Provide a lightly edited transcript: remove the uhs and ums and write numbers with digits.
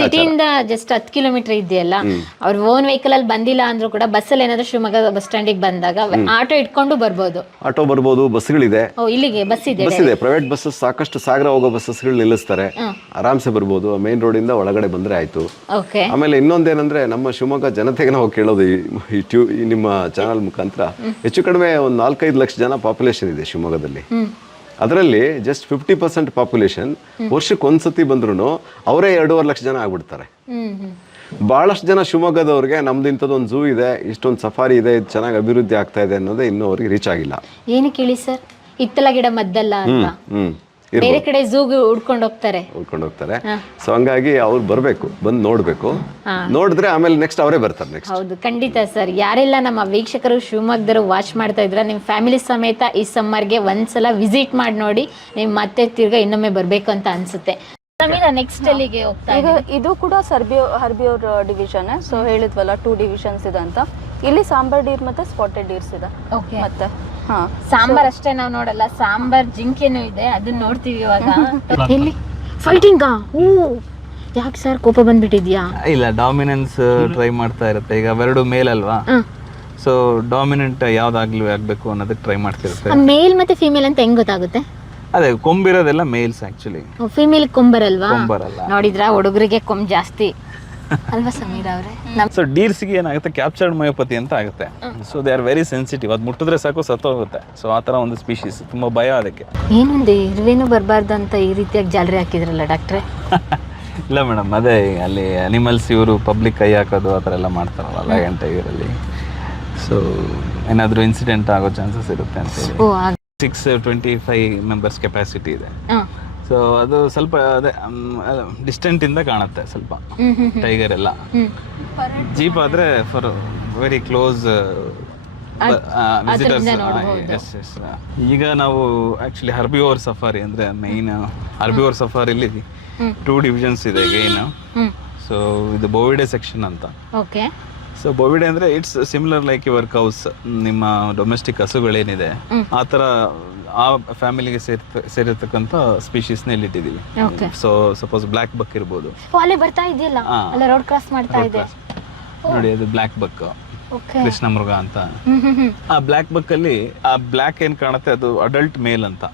ಸಿಟಿಯಿಂದ just 10 kilometre ಇದೆಯಲ್ಲ, ಅವ್ರ own vehicle ಅಲ್ಲಿ ಬಂದಿಲ್ಲ ಅಂದ್ರೂ ಕೂಡ ಬಸ್ಸಲ್ಲಿ ಏನಾದ್ರು ಶಿವಮೊಗ್ಗ ಬಸ್ ಸ್ಟ್ಯಾಂಡಿಗೆ ಬಂದಾಗ ಆಟೋ ಇಟ್ಕೊಂಡು ಬರ್ಬೋದು. ಆಟೋ ಬರ್ಬೋದು, ಬಸ್ಗಳಿದೆ. ಇಲ್ಲಿಗೆ ಬಸ್ ಇದೆ. ಬಸ್ ಇದೆ, ಪ್ರೈವೇಟ್ ಬಸ್ಸಸ್ ಸಾಕಷ್ಟು, ಸಾಗರ ಹೋಗೋ ಬಸ್ಸಸ್ಗಳು ನಿಲ್ಲಿಸ್ತಾರೆ. ಆರಾಮ್ಸೆ ಬರ್ಬೋದು, ಮೇನ್ ರೋಡಿಂದ ಒಳಗಡೆ ಬಂದ್ರೆ ಆಯ್ತು. ಓಕೆ. ಆಮೇಲೆ ಇನ್ನೊಂದೇನಂದ್ರೆ ನಮ್ಮ ಶಿವಮೊಗ್ಗ ಜನತೆಗೆ ನಾವು ಕೇಳೋದು ಈ ನಿಮ್ಮ ಚಾನಲ್ ಮುಖಾಂತರ, ಹೆಚ್ಚು ಕಡಿಮೆ ಒಂದು 4-5 ಲಕ್ಷ ಜನ ಪಾಪ್ಯುಲೇಷನ್ ಇದೆ ಶಿವಮೊಗ್ಗದಲ್ಲಿ. ಅದರಲ್ಲಿ ಜಸ್ಟ್ 50% ಪಾಪ್ಯುಲೇಷನ್ ವರ್ಷಕ್ಕೆ ಒಂದ್ಸತಿ ಬಂದ್ರು ಅವರೇ 2.5 ಲಕ್ಷ ಜನ ಆಗ್ಬಿಡ್ತಾರೆ. ಬಹಳಷ್ಟು ಜನ ಶಿವಮೊಗ್ಗದವ್ರಿಗೆ ನಮ್ದು ಇಂಥದ್ದೊಂದು ಝೂ ಇದೆ, ಇಷ್ಟೊಂದು ಸಫಾರಿ ಇದೆ, ಇದು ಚೆನ್ನಾಗಿ ಅಭಿವೃದ್ಧಿ ಆಗ್ತಾ ಇದೆ ಅನ್ನೋದೇ ಇನ್ನೂ ಅವ್ರಿಗೆ ರೀಚ್ ಆಗಿಲ್ಲ. ಏನಕ್ಕೆ ಹೇಳಿ ಸರ್, ಹಿತ್ತಲ ಗಿಡ ಮದ್ದಲ್ಲ ಅಂತ ಬೇರೆ ಕಡೆ ಝೂಗೆ ಹುಡ್ಕೊಂಡು ಹೋಗ್ತಾರೆ. ಸೊ ಹಂಗಾಗಿ ಅವ್ರು ಬರ್ಬೇಕು, ಬಂದು ನೋಡ್ಬೇಕು, ನೋಡಿದ್ರೆ ಆಮೇಲೆ ನೆಕ್ಸ್ಟ್ ಅವರೇ ಬರ್ತಾರೆ ನೆಕ್ಸ್ಟ್. ಹೌದು, ಖಂಡಿತ ಸರ್. ಯಾರೆಲ್ಲ ನಮ್ಮ ವೀಕ್ಷಕರು ಶಿವಮೊಗ್ಗದವರು ವಾಚ್ ಮಾಡ್ತಾ ಇದ್ರ, ನಿಮ್ಮ ಫ್ಯಾಮಿಲಿ ಸಮೇತ ಈ ಸಮ್ಮರ್ಗೆ ಒಂದ್ಸಲ ವಿಸಿಟ್ ಮಾಡಿ ನೋಡಿ, ನೀವು ಮತ್ತೆ ತಿರ್ಗಾ ಇನ್ನೊಮ್ಮೆ ಬರ್ಬೇಕು ಅಂತ ಅನ್ಸುತ್ತೆ. ನೆಕ್ಸ್ಟ್ ಅಲ್ಲಿಗೆ ಹೋಗ್ತಾ ಈಗ ಇದು ಕೂಡ ಹರ್ಬಿಯೋರ್ ಡಿವಿಷನ್. ಸೊ ಹೇಳಿದ್ವಲ್ಲ 2 ಡಿವಿಷನ್ಸ್ ಇದೆ ಅಂತ. ಇಲ್ಲಿ ಸಾಂಬಾರ್ ಡೀರ್ ಮತ್ತೆ ಸ್ಪಾಟೆಡ್ ಡೀರ್ಸ್ ಇದೆ. ಮತ್ತೆ ಸಾಂಬಾರ್ ಅಷ್ಟೇ ನಾವು ನೋಡಲ್ಲ, ಸಾಂಬಾರ್ ಜಿಂಕೆನೂ ಇದೆ, ಅದನ್ನ ನೋಡ್ತೀವಿ ಇವಾಗ. ಎಲ್ಲಿ ಫೈಟಿಂಗ್? ಯಾಕೆ ಸರ್, ಕೋಪ ಬಂದ್ಬಿಟ್ಟಿದ್ಯಾ? ಇಲ್ಲ, ಡಾಮಿನೆನ್ಸ್ ಟ್ರೈ ಮಾಡ್ತಾ ಇರುತ್ತೆ. ಈಗ ಅವೆರಡು ಮೇಲ್ ಅಲ್ವಾ, ಸೊ ಡಾಮಿನೆಂಟ್ ಯಾವ್ದಾಗ್ಲೂ ಆಗ್ಬೇಕು ಅನ್ನೋದಕ್ಕೆ ಟ್ರೈ ಮಾಡ್ತಿರುತ್ತೆ. ಮೇಲ್ ಮತ್ತೆ ಫಿಮೇಲ್ ಅಂತ ಹೆಂಗ್ ಗೊತ್ತಾಗುತ್ತೆ? ಅದೇ ಕೊಂಬಿರೋದೆಲ್ಲ ಮೇಲ್ಸ್ ಆಕ್ಚುಲಿ, ಫಿಮೇಲ್ ಕೊಂಬರಲ್ವಾ? ಕೊಂಬರಲ್ಲ. ನೋಡಿದ್ರ, ಹುಡುಗರಿಗೆ ಕೊಂಬ್ ಜಾಸ್ತಿ ಅಲ್ವಾ ಸಮೀರ್ ಅವ್ರೆ? ಸೊ ಡೀರ್ಸ್ಗೆ ಏನಾಗುತ್ತೆ, ಕ್ಯಾಪ್ಚರ್ಡ್ ಮಯೋಪತಿ ಅಂತ ಆಗುತ್ತೆ. So they are very sensitive. ಅದು ಮುಟ್ಟಿದ್ರೆ ಸಾಕು ಸತ್ತೋಗುತ್ತೆ. ಸೊ ಆ ಥರ ಒಂದು ಸ್ಪೀಶೀಸ್, ತುಂಬ ಭಯ ಅದಕ್ಕೆ. ಏನೊಂದು ಇರುವೇನು ಬರಬಾರ್ದು ಅಂತ ಈ ರೀತಿಯಾಗಿ ಜಾಲರಿ ಹಾಕಿದ್ರಲ್ಲ ಡಾಕ್ಟ್ರೆ? ಇಲ್ಲ ಮೇಡಮ್, ಅದೇ ಅಲ್ಲಿ ಅನಿಮಲ್ಸ್ ಇವರು ಪಬ್ಲಿಕ್ ಕೈ ಹಾಕೋದು ಆ ಥರ ಎಲ್ಲ ಮಾಡ್ತಾರಲ್ಲ ಲಯನ್ ಟೈಗರಲ್ಲಿ. ಸೊ ಏನಾದರೂ ಇನ್ಸಿಡೆಂಟ್ ಆಗೋ ಚಾನ್ಸಸ್ ಇರುತ್ತೆ ಅಂತ ಹೇಳಿ. 625 ಮೆಂಬರ್ಸ್ ಕೆಪಾಸಿಟಿ ಇದೆ. ಸೊ ಅದು ಸ್ವಲ್ಪ ಅದೇ ಡಿಸ್ಟೆಂಟ್ ಇಂದ ಕಾಣುತ್ತೆ ಸ್ವಲ್ಪ ಟೈಗರ್ ಎಲ್ಲ. ಜೀಪ್ ಆದ್ರೆ ಫಾರ್ ವೆರಿ ಕ್ಲೋಸ್ ವಿಸಿಟರ್ಸ್. ಈಗ ನಾವು ಆಕ್ಚುಲಿ ಹರ್ಬಿವೋರ್ ಸಫಾರಿ ಅಂದ್ರೆ ಮೈನ್ ಹರ್ಬಿವೋರ್ ಸಫಾರಿಲಿ 2 ಡಿವಿಷನ್ಸ್ ಇದೆ ಅಗೈನ್. ಸೊ ಇದು ಬೋವಿಡೆ ಸೆಕ್ಷನ್ ಅಂತ. ಓಕೆ. ಸೊ ಬೋವಿಡೆ ಅಂದ್ರೆ ಇಟ್ಸ್ ಸಿಮಿಲರ್ ಲೈಕ್ ಯುವರ್ ಕೌಸ್, ನಿಮ್ಮ ಡೊಮೆಸ್ಟಿಕ್ ಹಸುಗಳೇನಿದೆ ಆ ತರ ಆ ಫ್ಯಾಮಿಲಿಗೆ ಸೇರಿರ್ತಕ್ಕಂಥ ಸ್ಪೀಶೀಸ್ ನ ಇಲ್ಲಿಟ್ಟಿದೀವಿ. ಸೊ ಸಪೋಸ್ ಬ್ಲಾಕ್ ಬಕ್ ಇರ್ಬೋದು. ಅಲ್ಲೇ ಬರ್ತಾ ಇದೆಯಲ್ಲ, ಅಲ್ಲ ರೋಡ್ ಕ್ರಾಸ್ ಮಾಡ್ತಾ ಇದೆ ನೋಡಿ, ಅದು ಬ್ಲಾಕ್ ಬಕ್, ಕೃಷ್ಣ ಮೃಗ ಅಂತ. ಆ ಬ್ಲಾಕ್ ಬಕ್ ಅಲ್ಲಿ ಆ ಬ್ಲಾಕ್ ಏನ್ ಕಾಣುತ್ತೆ ಅದು ಅಡಲ್ಟ್ ಮೇಲ್ ಅಂತ.